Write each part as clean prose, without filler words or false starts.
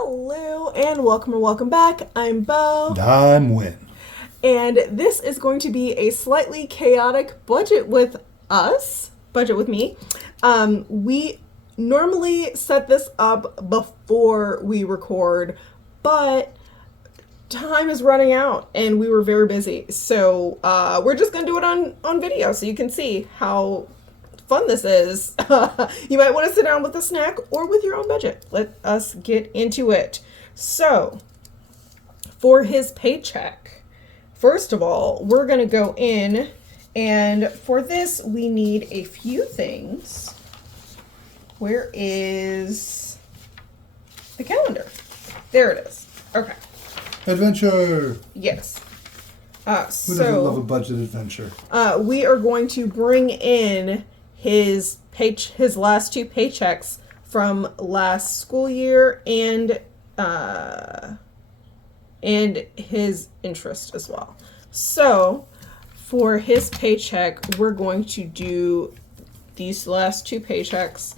Hello and welcome back. I'm Bo. And I'm Win. And this is going to be a slightly chaotic budget with me. We normally set this up before we record, but time is running out and we were very busy. So we're just going to do it on video so you can see how fun this is. You might want to sit down with a snack or with your own budget. Let us get into it. So, for his paycheck, first of all, we're going to go in, and for this, we need a few things. Where is the calendar? There it is. Okay. Adventure! Yes. Who doesn't love a budget adventure? We are going to bring in his last two paychecks from last school year and his interest as well. So for his paycheck, we're going to do these last two paychecks.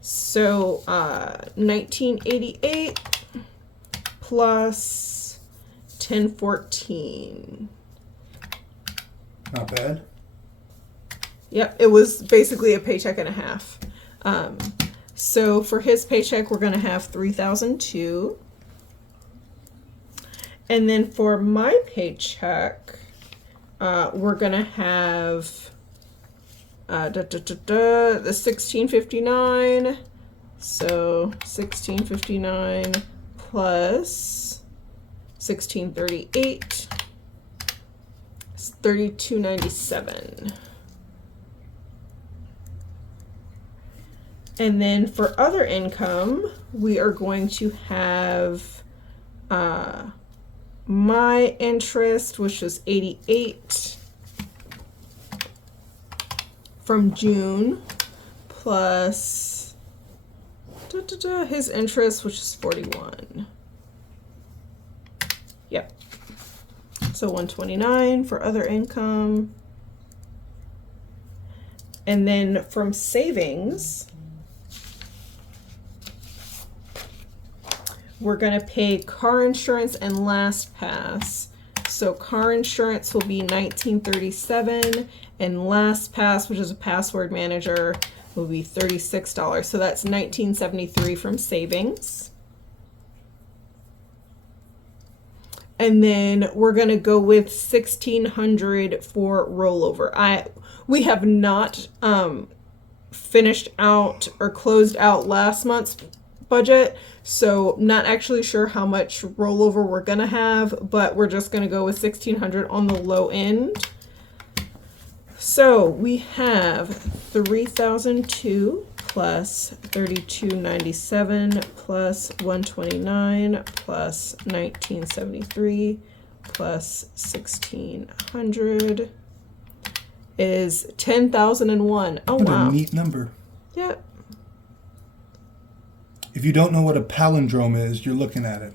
So 1988 plus 1014. Not bad. Yep, it was basically a paycheck and a half. So for his paycheck, we're going to have $3,002. And then for my paycheck, we're going to have the $1,659. So $1,659 plus $1,638 is $3,297. And then for other income, we are going to have my interest, which was 88 from June, plus his interest, which is 41. Yep. So 129 for other income. And then from savings, we're going to pay car insurance and LastPass. So car insurance will be $19.37, and LastPass, which is a password manager, will be $36. So that's $19.73 from savings. And then we're going to go with $1,600 for rollover. We have not finished out or closed out last month's budget, so not actually sure how much rollover we're gonna have, but we're just gonna go with $1,600 on the low end. So we have $3,002 plus $3,297 plus $129 plus $19.73 plus $1,600 is $10,001. Oh, what wow. a neat number. Yep. If you don't know what a palindrome is, you're looking at it.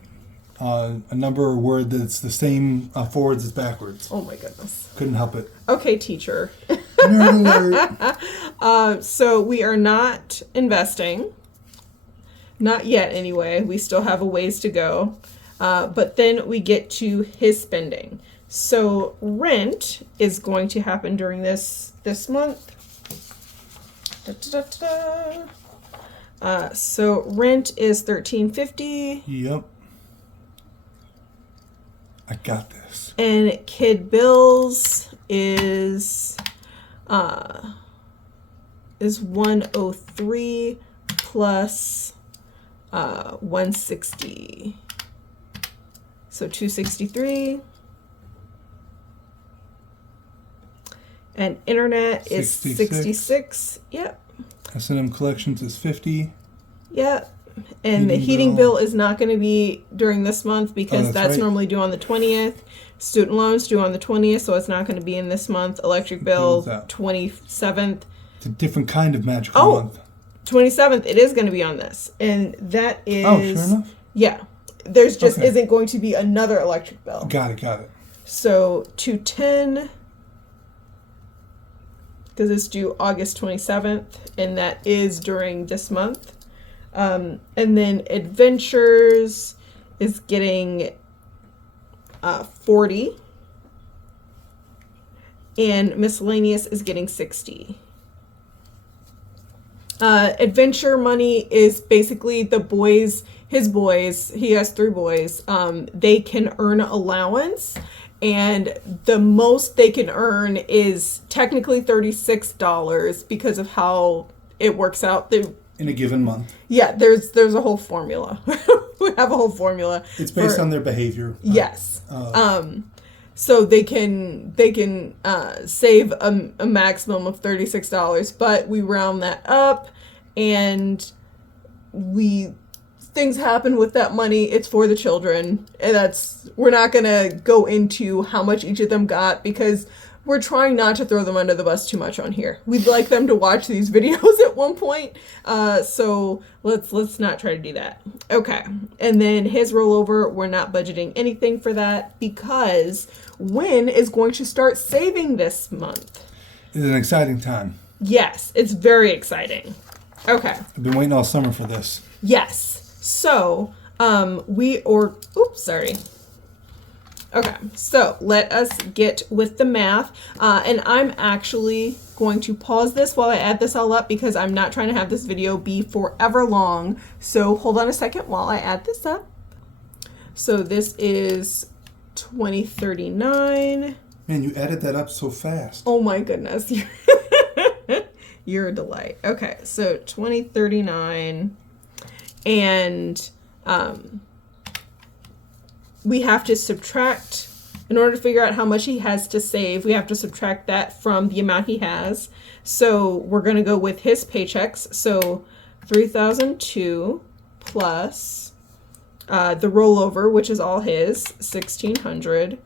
A number or word that's the same forwards as backwards. Oh my goodness. Couldn't help it. Okay, teacher. Nerd alert. So we are not investing. Not yet, anyway. We still have a ways to go. But then we get to his spending. So rent is going to happen during this month. So rent is $1,350. Yep. I got this. And kid bills is 103 plus 160. So 263. And internet is 66. Yep. S&M collections is 50. Yep. And the heating bill is not going to be during this month because that's right. Normally due on the 20th. Student loans due on the 20th, so it's not going to be in this month. Electric bill 27th. It's a different kind of magical month. 27th, it is going to be on this. And that is... Oh, sure enough? Yeah. There's just isn't going to be another electric bill. Got it. So 210... because it's due August 27th, and that is during this month. And then Adventures is getting 40. And Miscellaneous is getting 60. Adventure money is basically the boys, his boys, he has 3 boys, they can earn allowance, and the most they can earn is technically $36 because of how it works out. In a given month. Yeah, there's a whole formula. We have a whole formula. It's based on their behavior. Yes. So they can save a maximum of $36, but we round that up, and things happen with that money. It's for the children, and we're not gonna go into how much each of them got because we're trying not to throw them under the bus too much on here. We'd like them to watch these videos at one point, so let's not try to do that. Okay, and then his rollover, we're not budgeting anything for that because Win is going to start saving this month. It's an exciting time. Yes, it's very exciting. Okay. I've been waiting all summer for this. Yes. So, Okay, so let us get with the math. And I'm actually going to pause this while I add this all up because I'm not trying to have this video be forever long. So hold on a second while I add this up. So this is 2039. Man, you added that up so fast. Oh my goodness. You're a delight. Okay, so 2039. And we have to subtract, in order to figure out how much he has to save, we have to subtract that from the amount he has. So we're going to go with his paychecks. So 3,002 plus the rollover, which is all his, 1,600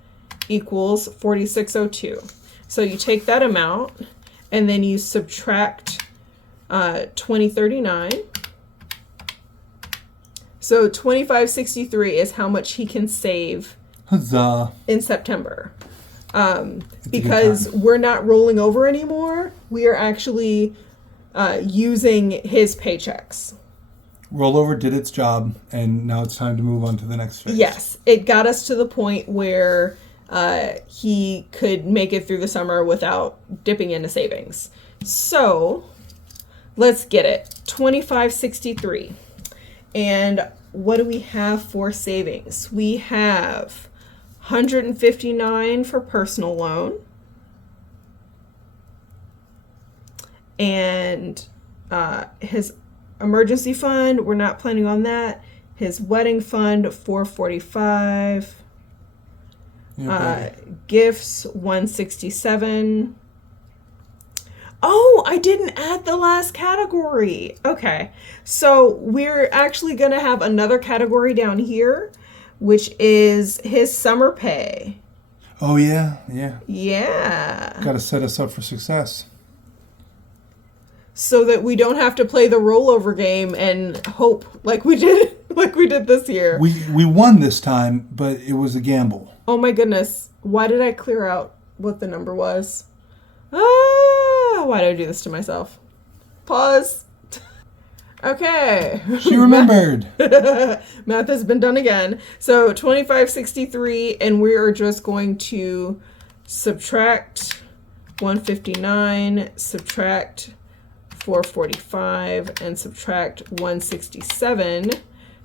equals 4,602. So you take that amount and then you subtract 2039. So 2563 is how much he can save. Huzzah. In September. Because we're not rolling over anymore. We are actually using his paychecks. Rollover did its job, and now it's time to move on to the next phase. Yes. It got us to the point where he could make it through the summer without dipping into savings. So let's get it. 2563. And what do we have for savings? We have 159 for personal loan. And his emergency fund, we're not planning on that. His wedding fund, 445. Gifts, 167. Oh, I didn't add the last category. Okay, so we're actually going to have another category down here, which is his summer pay. Oh, yeah, yeah. Yeah. Got to set us up for success. So that we don't have to play the rollover game and hope like we did this year. We won this time, but it was a gamble. Oh my goodness. Why did I clear out what the number was? Why did I do this to myself? Pause. Okay. She remembered. Math has been done again. So 2563, and we are just going to subtract 159, subtract 445, and subtract 167.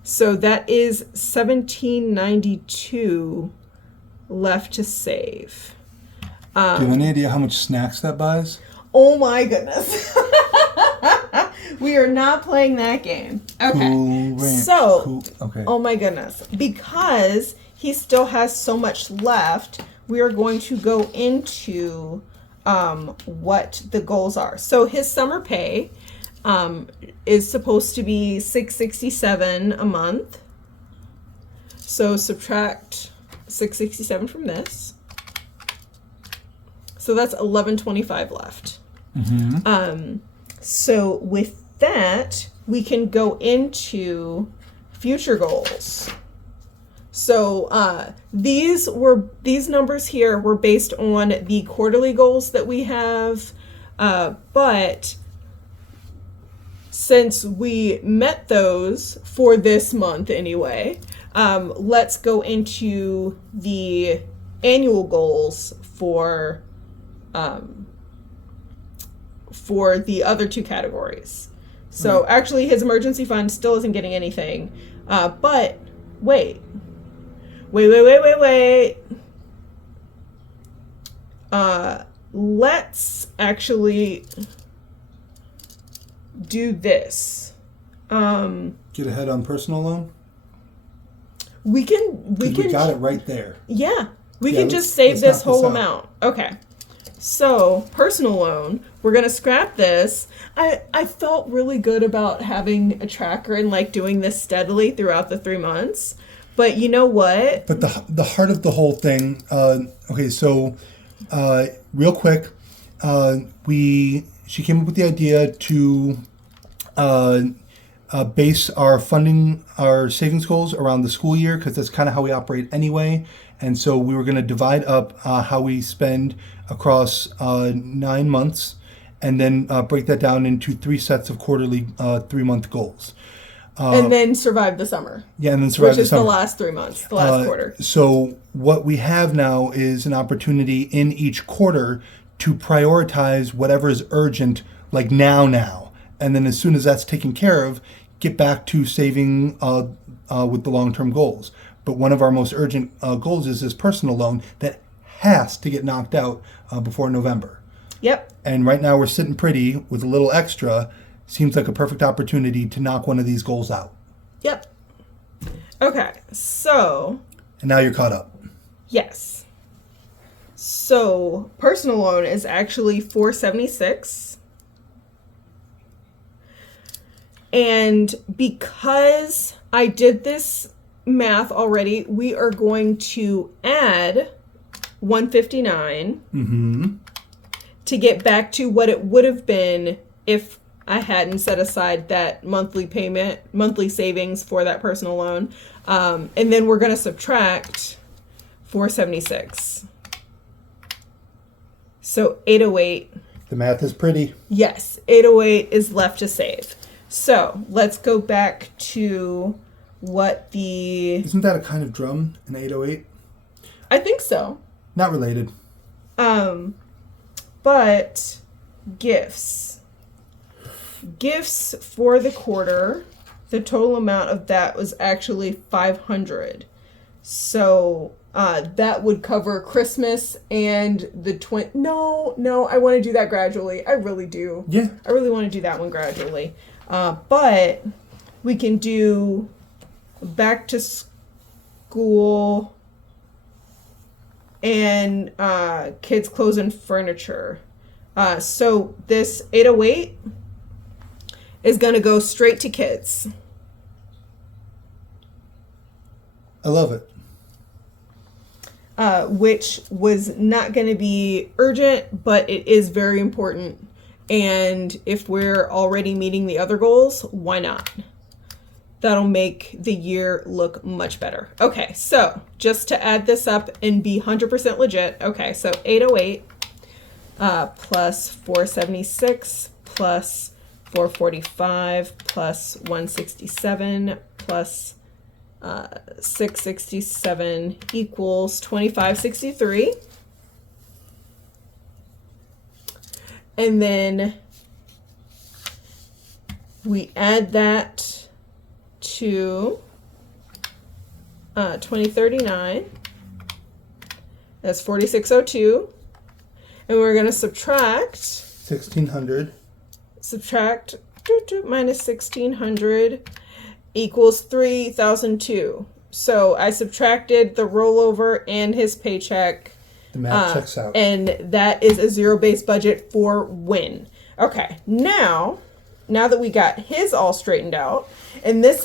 So that is 1792 left to save. Do you have any idea how much snacks that buys? Oh my goodness. We are not playing that game. Okay. Cool Ranch. So, cool. Okay. Oh my goodness. Because he still has so much left, we are going to go into what the goals are. So his summer pay is supposed to be $667 a month. So subtract $667 from this. So that's $1125 left. Mm-hmm. So with that, we can go into future goals. So these numbers here were based on the quarterly goals that we have, but since we met those for this month anyway, let's go into the annual goals for the other two categories. So actually his emergency fund still isn't getting anything. But wait. Let's actually do this. Get ahead on personal loan? We can We got it right there. Yeah. We Yeah, can just save let's this knock whole this out. amount. Okay. So, personal loan, we're going to scrap this. I felt really good about having a tracker and like doing this steadily throughout the 3 months. But you know what? But the heart of the whole thing, okay, so real quick, she came up with the idea to base our funding, our savings goals around the school year, because that's kind of how we operate anyway. And so we were going to divide up how we spend across 9 months, and then break that down into 3 sets of quarterly 3-month goals. And then survive the summer. Yeah, and then survive Which the is summer. the last 3 months, the last quarter. So what we have now is an opportunity in each quarter to prioritize whatever is urgent, like now. And then as soon as that's taken care of, get back to saving with the long-term goals. But one of our most urgent goals is this personal loan that has to get knocked out before November. Yep. And right now we're sitting pretty with a little extra. Seems like a perfect opportunity to knock one of these goals out. Yep. Okay. So, And now you're caught up. yes. So, personal loan is actually $476. And because I did this math already, we are going to add $159 to get back to what it would have been if I hadn't set aside that monthly payment, monthly savings for that personal loan. And then we're going to subtract $476. So 808. The math is pretty. Yes, 808 is left to save. So let's go back to what the... Isn't that a kind of drum, an 808? I think so. Not related. But gifts. Gifts for the quarter, the total amount of that was actually $500. So that would cover Christmas and the No, I want to do that gradually. I really do. Yeah. I really want to do that one gradually. But we can do back to school and kids' clothes and furniture. So this 808 is going to go straight to kids. I love it. Which was not going to be urgent, but it is very important. And if we're already meeting the other goals, why not? That'll make the year look much better. Okay, so just to add this up and be 100% legit. Okay, so 808 plus 476 plus 445 plus 167 plus 667 equals 2563. And then we add that to 2039. That's 4602. And we're going to subtract 1600. minus 1600 equals 3002. So I subtracted the rollover and his paycheck. The math checks out. And that is a zero-based budget for when. Okay, now that we got his all straightened out, and this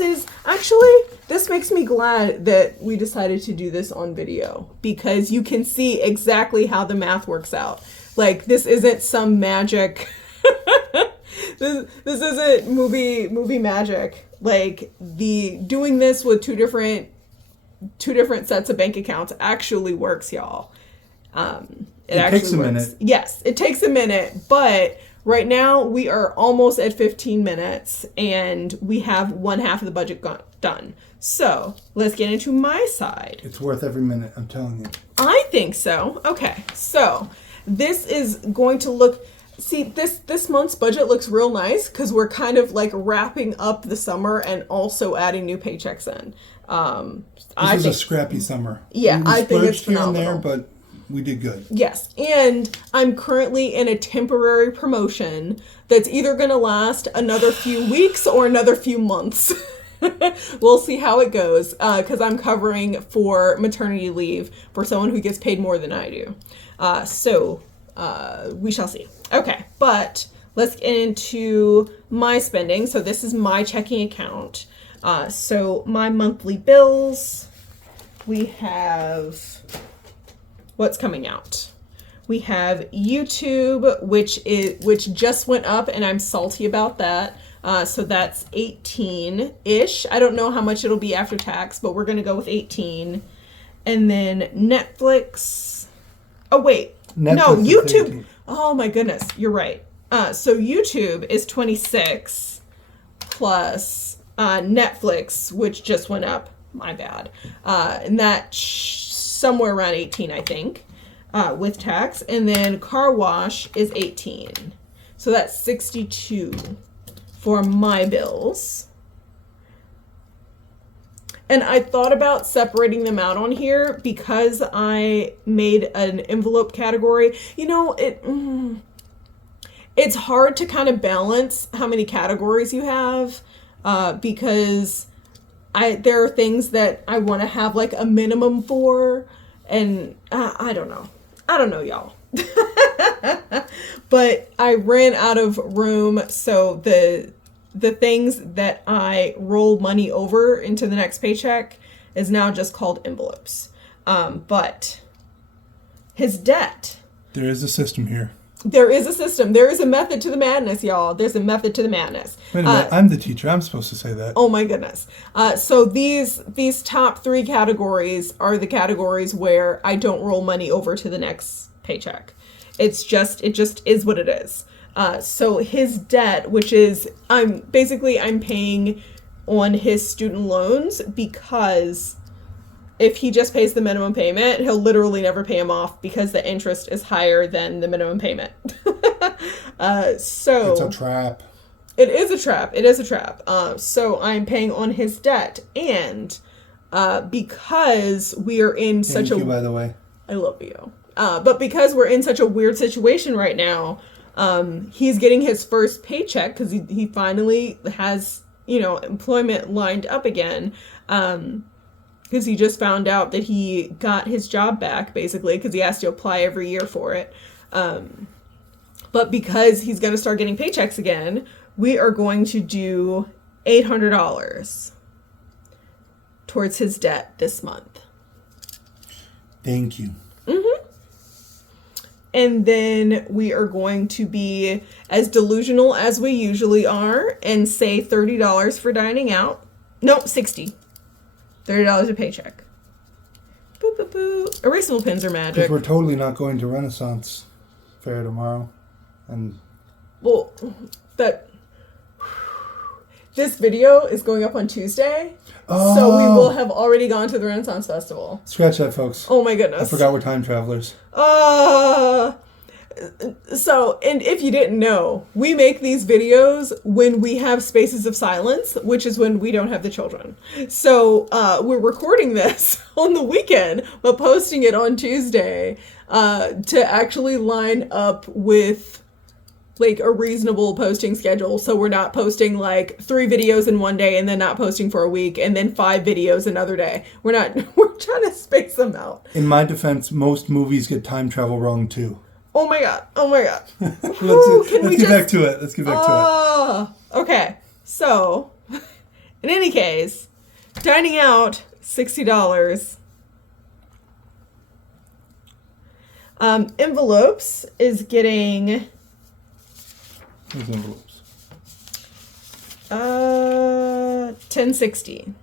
makes me glad that we decided to do this on video, because you can see exactly how the math works out. Like, this isn't some magic. This isn't movie magic. Like, doing this with two different sets of bank accounts actually works, y'all. It actually takes a works. minute. Yes, it takes a minute, but Right now, we are almost at 15 minutes, and we have one half of the budget done. So let's get into my side. It's worth every minute, I'm telling you. I think so. Okay, so this is going to look. See, this month's budget looks real nice because we're kind of like wrapping up the summer and also adding new paychecks in. This was a scrappy summer. Yeah, we I think it's here and phenomenal. there, but we did good. Yes, and I'm currently in a temporary promotion that's either going to last another few weeks or another few months. We'll see how it goes because I'm covering for maternity leave for someone who gets paid more than I do. So we shall see. Okay, but let's get into my spending. So this is my checking account. So my monthly bills, we have what's coming out. We have YouTube, which just went up, and I'm salty about that. So that's 18-ish. I don't know how much it'll be after tax, but we're gonna go with 18. And then Netflix. Oh wait, Netflix no, is YouTube. 18. Oh my goodness, you're right. So YouTube is 26 plus Netflix, which just went up. My bad. And that's somewhere around 18, I think, with tax. And then car wash is 18. So that's 62 for my bills. And I thought about separating them out on here because I made an envelope category. You know, it's hard to kind of balance how many categories you have because there are things that I want to have like a minimum for, and I don't know. I don't know, y'all. But I ran out of room, so the things that I roll money over into the next paycheck is now just called envelopes. But his debt. There is a system here. There is a system. There is a method to the madness, y'all. There's a method to the madness. Wait a minute, I'm the teacher. I'm supposed to say that. Oh my goodness. So these top 3 categories are the categories where I don't roll money over to the next paycheck. It just is what it is. So his debt, which is I'm paying on his student loans because if he just pays the minimum payment, he'll literally never pay them off because the interest is higher than the minimum payment. So it's a trap. It is a trap. It is a trap. So I'm paying on his debt, and because we are in such Thank you, by the way. I love you. But because we're in such a weird situation right now, he's getting his first paycheck because he finally has, employment lined up again. Because he just found out that he got his job back, basically, because he has to apply every year for it. But because he's going to start getting paychecks again, we are going to do $800 towards his debt this month. Thank you. Mm-hmm. And then we are going to be as delusional as we usually are and say $30 for dining out. No, $60. $30 a paycheck. Boop, boop, boop. Erasable pins are magic. Because we're totally not going to Renaissance Fair tomorrow. And well, this video is going up on Tuesday. Oh. So we will have already gone to the Renaissance Festival. Scratch that, folks. Oh my goodness. I forgot we're time travelers. So, and if you didn't know, we make these videos when we have spaces of silence, which is when we don't have the children. So, we're recording this on the weekend, but posting it on Tuesday, to actually line up with like a reasonable posting schedule. So we're not posting like 3 videos in one day and then not posting for a week and then 5 videos another day. We're trying to space them out. In my defense, most movies get time travel wrong too. Oh my god. Let's get back to it. Let's get back to it. Okay. So, in any case, dining out, $60. Envelopes is getting Those envelopes. $10.60.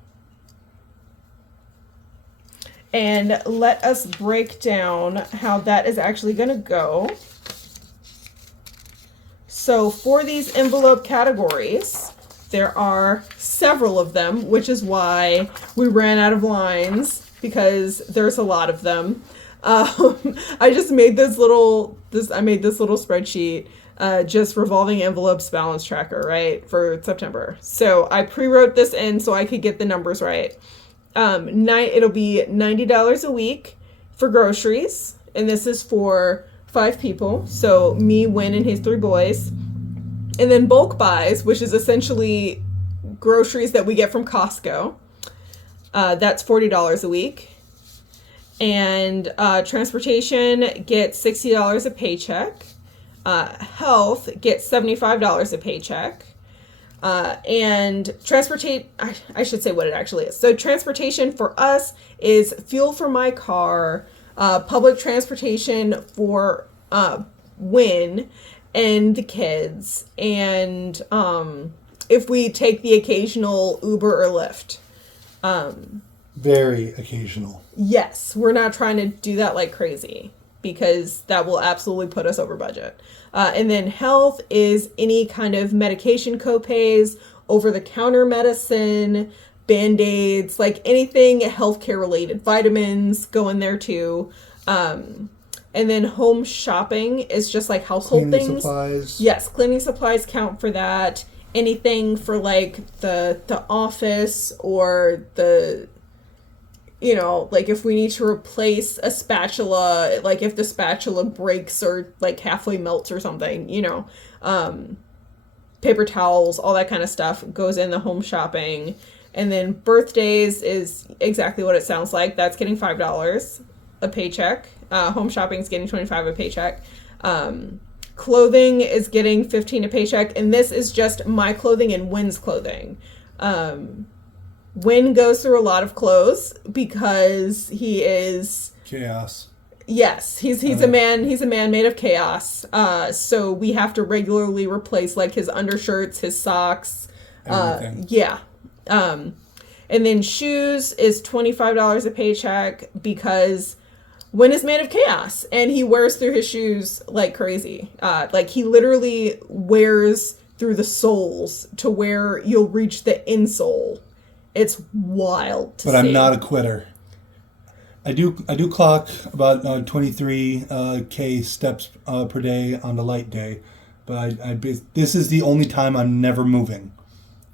And let us break down how that is actually going to go. So for these envelope categories, there are several of them, which is why we ran out of lines, because there's a lot of them. I just made this little spreadsheet, just revolving envelopes balance tracker, right, for September. So I pre-wrote this in so I could get the numbers right. It'll be $90 a week for groceries, and this is for 5 people. So me, Win, and his 3 boys. And then bulk buys, which is essentially groceries that we get from Costco. That's $40 a week. And transportation gets $60 a paycheck. Health gets $75 a paycheck. And I should say what it actually is. So transportation for us is fuel for my car, public transportation for Win and the kids, and if we take the occasional Uber or Lyft. Very occasional. Yes, we're not trying to do that like crazy, because that will absolutely put us over budget. And then health is any kind of medication copays, over-the-counter medicine, Band-Aids, like anything healthcare related. Vitamins go in there too. And then home shopping is just like household Cleaning things. supplies. Yes, cleaning supplies count for that. Anything for like the office, or the, like if we need to replace a spatula, like if the spatula breaks or like halfway melts or something, paper towels, all that kind of stuff goes in the home shopping. And then birthdays is exactly what it sounds like. That's getting $5 a paycheck. Home shopping is getting $25 a paycheck. Clothing is getting $15 a paycheck. And this is just my clothing and Win's clothing. Win goes through a lot of clothes because he is Chaos. Yes, he's a man made of chaos. So we have to regularly replace like his undershirts, his socks. Everything. Yeah. And then shoes is $25 a paycheck, because Win is made of chaos and he wears through his shoes like crazy. Like he literally wears through the soles to where you'll reach the insole. It's wild to see. But I'm not a quitter. I do clock about 23K steps per day on the light day, but this is the only time I'm never moving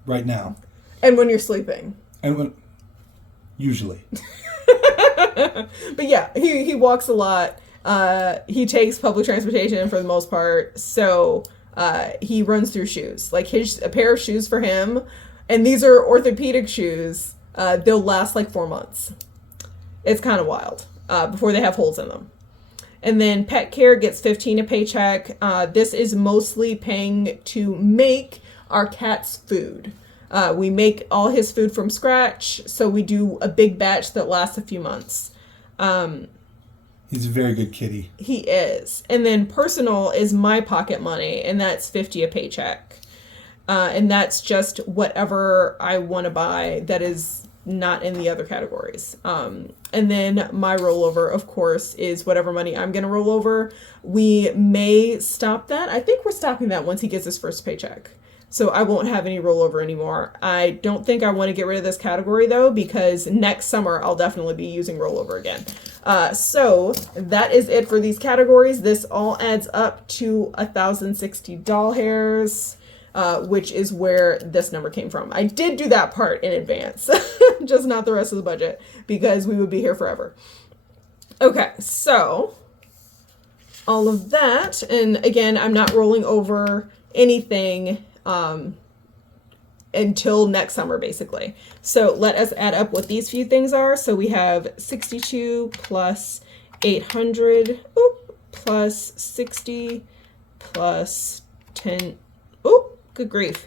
right now. And when you're sleeping. Usually. But yeah, he walks a lot. He takes public transportation for the most part, so he runs through shoes. Like a pair of shoes for him, and these are orthopedic shoes, they'll last like 4 months. It's kind of wild before they have holes in them. And then pet care gets $15 a paycheck. This is mostly paying to make our cat's food. We make all his food from scratch, so we do a big batch that lasts a few months. He's a very good kitty. He is. And then personal is my pocket money, and that's $50 a paycheck. And that's just whatever I want to buy that is not in the other categories. And then my rollover, of course, is whatever money I'm going to roll over. We may stop that. I think we're stopping that once he gets his first paycheck. So I won't have any rollover anymore. I don't think I want to get rid of this category, though, because next summer I'll definitely be using rollover again. So that is it for these categories. This all adds up to 1,060 doll hairs, which is where this number came from. I did do that part in advance, just not the rest of the budget, because we would be here forever. Okay, so all of that, and again, I'm not rolling over anything until next summer, basically. So let us add up what these few things are. So we have 62 plus 800 plus 60 plus 10. Oh, good grief.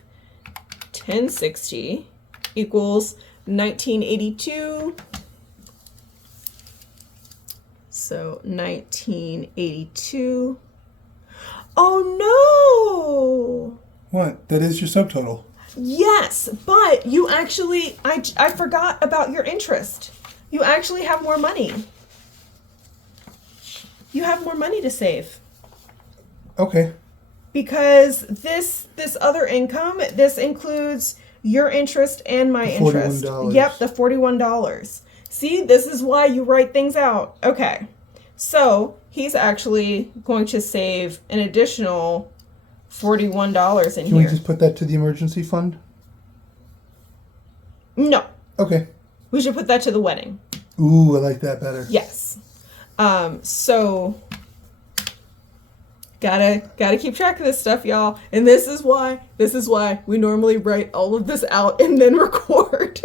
1060 equals 1982. So 1982. Oh no! What? That is your subtotal. Yes, but you actually, I forgot about your interest. You actually have more money. You have more money to save. Okay. because this other income, this includes your interest and my interest. $41. Yep, the $41. See, this is why you write things out. Okay. So he's actually going to save an additional $41 in Can here. we just put that to the emergency fund? No. Okay. We should put that to the wedding. Ooh, I like that better. Yes. So gotta keep track of this stuff, y'all. And this is why we normally write all of this out and then record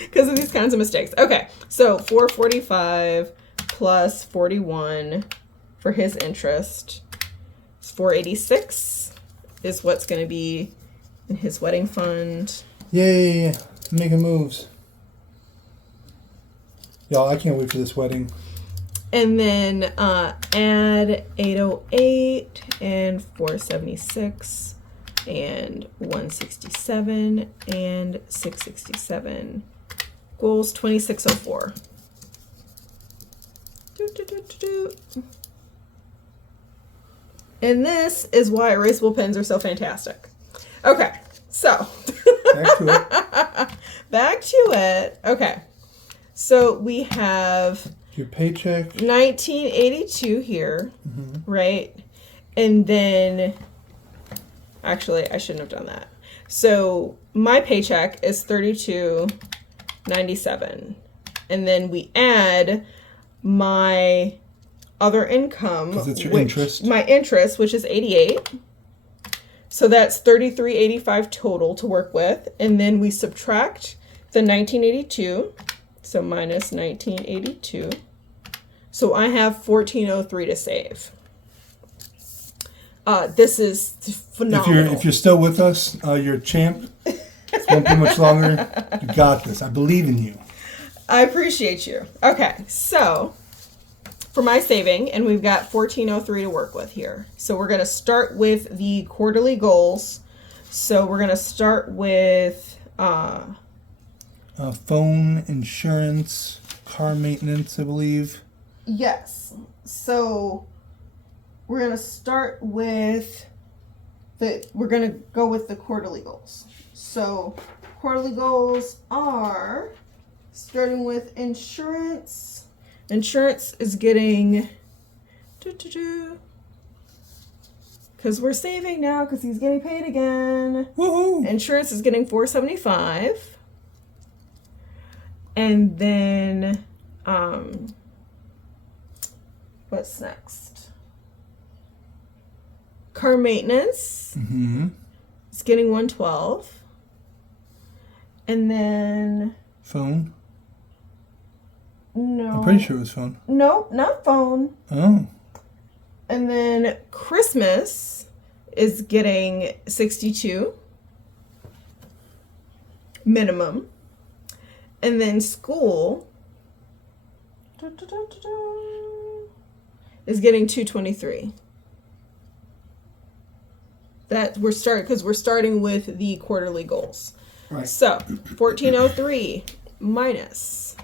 because of these kinds of mistakes. Okay, so 445 plus 41 for his interest. It's 486 is what's going to be in his wedding fund. Yay! Making moves. Y'all, I can't wait for this wedding. And then add 808 and 476 and 167 and 667. Goals 2604. And this is why erasable pens are so fantastic. Okay, so Back to it. back to it. Okay, so we have Your paycheck. 1982 here, right? And then, actually, I shouldn't have done that. So my paycheck is 32.97, and then we add my other income, 'Cause it's your which- interest. my interest, which is 88. So that's 33.85 total to work with, and then we subtract the 1982. So minus 1982. So I have 1403 to save. This is phenomenal. If you're still with us, you're a champ. It won't be much longer. You got this. I believe in you. I appreciate you. Okay, so for my saving, and we've got 1403 to work with here. So we're going to start with the quarterly goals. So we're going to start with Phone, insurance, car maintenance, I believe. yes. So we're going to start with we're going to go with the quarterly goals. So quarterly goals are starting with insurance. Insurance is getting because we're saving now because he's getting paid again. Woohoo! Insurance is getting $475. And then what's next? Car maintenance is getting $112. And then Phone. no. I'm pretty sure it was phone. No, not phone. Oh. And then Christmas is getting 62 minimum. And then school is getting 223. That we're starting with the quarterly goals. Right. So 1403 minus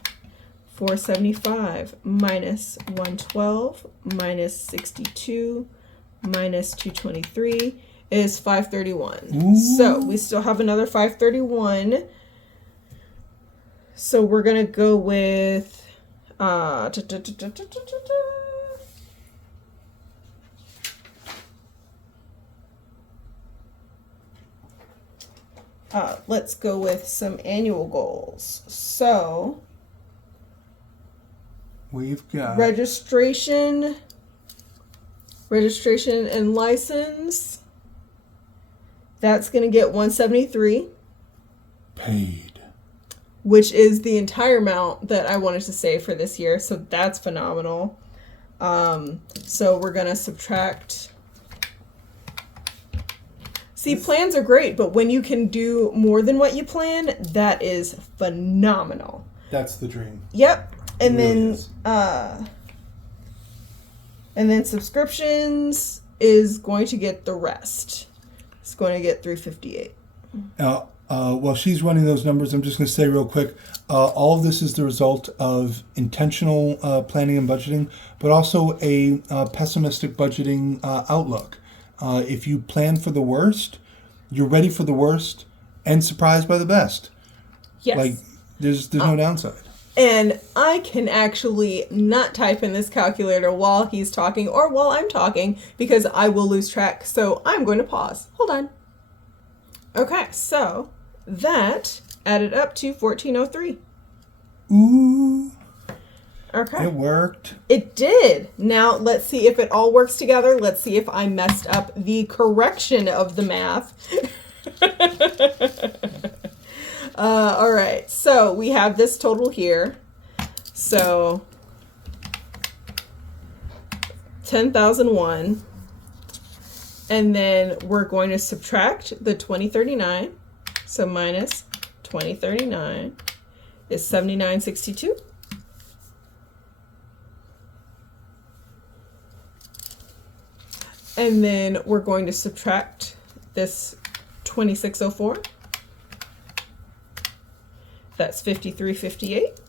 475 minus 112 minus 62 minus 223 is 531. Ooh. So we still have another 531. So we're gonna go with let's go with some annual goals. So We've got registration and license. That's gonna get 173. paid. Which is the entire amount that I wanted to save for this year. So that's phenomenal. So we're going to subtract. See, plans are great, but when you can do more than what you plan, that is phenomenal. That's the dream. Yep. And It really then is. and then subscriptions is going to get the rest. It's going to get 358. While she's running those numbers, I'm just going to say real quick, all of this is the result of intentional planning and budgeting, but also a pessimistic budgeting outlook. If you plan for the worst, you're ready for the worst and surprised by the best. Yes. Like, there's no downside. And I can actually not type in this calculator while he's talking or while I'm talking because I will lose track. So I'm going to pause. Hold on. Okay, so that added up to 1403. Ooh. Okay. It worked. It did. Now let's see if it all works together. Let's see if I messed up the correction of the math. All right, so we have this total here. So 10,001. And then we're going to subtract the 2039. So minus 2039 is 7962. And then we're going to subtract this 2604. That's 5358.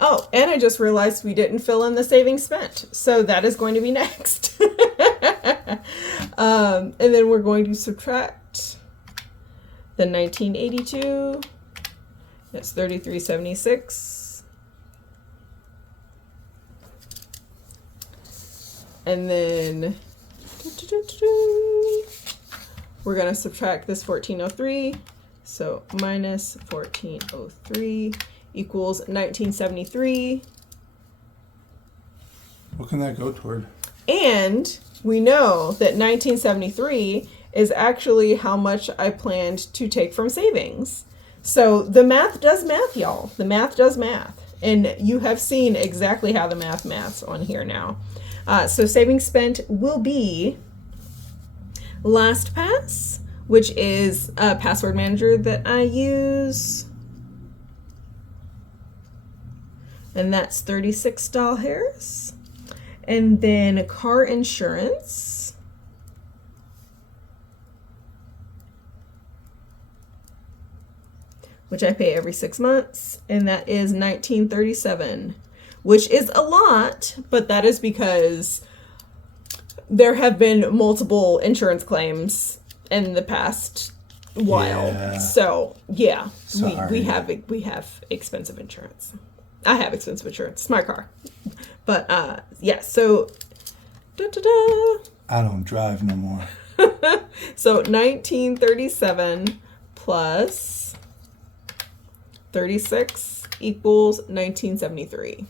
Oh, and I just realized we didn't fill in the savings spent. So that is going to be next. And then we're going to subtract the 1982. That's 3376. And then we're going to subtract this 1403. So minus 1403 equals 1973. What can that go toward? And we know that 1973 is actually how much I planned to take from savings. So the math does math, y'all. The math does math. And you have seen exactly how the maths on here now. So savings spent will be LastPass, which is a password manager that I use. And that's $36. And then car insurance. Which I pay every 6 months. And that is $19.37, which is a lot, but that is because there have been multiple insurance claims in the past while. Yeah. So yeah, Sorry. we have expensive insurance. I have expensive insurance. It's my car. But yeah, so I don't drive no more. so 1937 plus 36 equals 1973.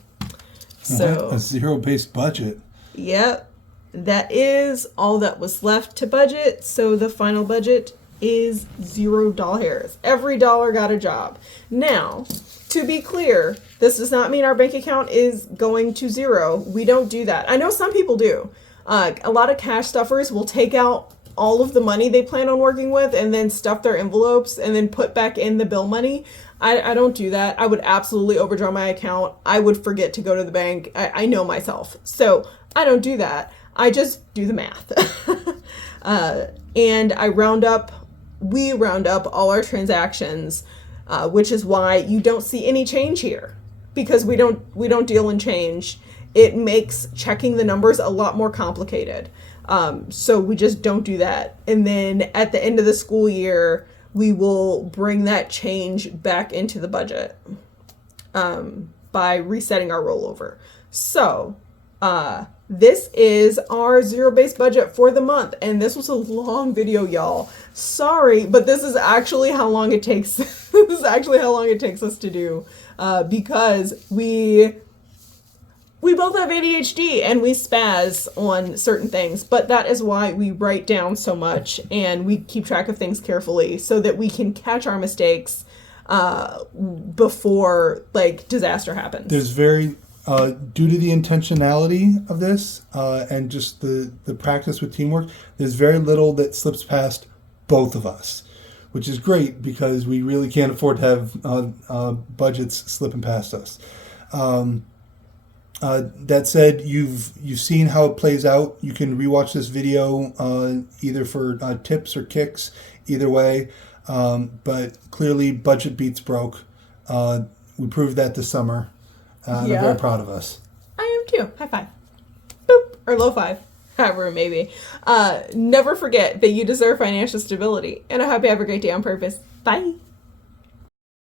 So a zero-based budget. Yep. That is all that was left to budget. So the final budget is $0. Every dollar got a job. Now, to be clear, this does not mean our bank account is going to zero. We don't do that. I know some people do. A lot of cash stuffers will take out all of the money they plan on working with and then stuff their envelopes and then put back in the bill money. I don't do that. I would absolutely overdraw my account. I would forget to go to the bank. I know myself. So I don't do that. I just do the math. And we round up all our transactions, which is why you don't see any change here, because we don't deal in change. It makes checking the numbers a lot more complicated. So we just don't do that. And then at the end of the school year, we will bring that change back into the budget by resetting our rollover. So this is our zero-based budget for the month. And this was a long video, y'all. Sorry, but this is actually how long it takes. This is actually how long it takes us to do, because we both have ADHD and we spaz on certain things, but that is why we write down so much and we keep track of things carefully so that we can catch our mistakes before disaster happens. There's very due to the intentionality of this and just the practice with teamwork, there's very little that slips past both of us, which is great because we really can't afford to have budgets slipping past us. That said, you've seen how it plays out. You can rewatch this video either for tips or kicks, either way. But clearly, budget beats broke. We proved that this summer. And I'm very proud of us. I am too. High five. or low 5, however it may be. Never forget that you deserve financial stability. And I hope you have a great day on purpose. Bye.